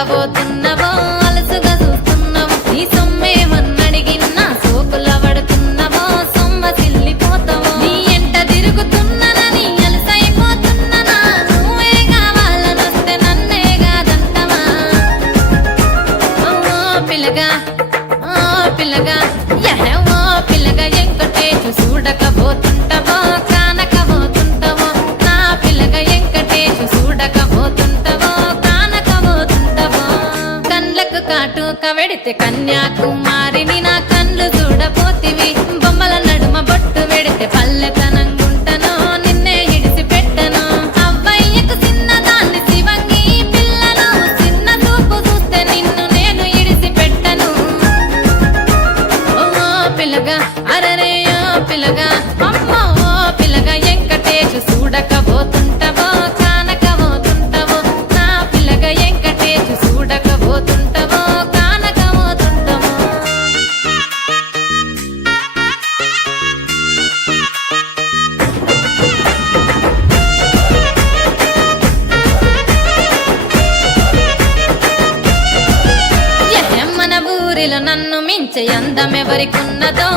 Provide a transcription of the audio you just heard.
చూడకపోతున్నవో అలసుగా చూస్తున్నావు నీ సొమ్మేమన్నడిగిన్నా సోకుల పడుతున్నవో సొమ్మ సిల్లిపోతావో నీ ఎంట తిరుగుతున్ననని అలసైపోతున్ననా నువ్వే కావాలనొస్తే నన్నే కాదంటవా ఓ పిల్లగా పిల్లగా ఓ పిల్లగా ఎంకటేషు చూడకపోతుంటవో కానకపోతుంటవో నా పిల్లగా ఎంకటేషు చూడకపోతుంటవో కానకపోతుంటవో కండ్లకు కాటుక వెడితే కన్యాకుమారిని నా కండ్లు చూడపోతివి బొమ్మల నడుమ బొట్టు వెడితే పల్లెతనంగుంటనో నిన్నే ఇడిసి పెట్టను అవ్వయ్యకు చిన్నదాన్ని శివంగి పిల్లను చిన్న చూపు చూస్తే నిన్ను నేను ఇడిసి పెట్టను ఓ పిల్లగా అరరే ఓ పిల్లగా అమ్మో ఓ పిల్లగా ఎంకటేషు చూడకపోతుంటవో కానకపోతుంటవో నా పిల్లగా ఎంకటేషు చూడకపోతుంటవో కానకపోతుంటవో మన ఊరిలో నన్ను మించే అందమెవరికున్నదో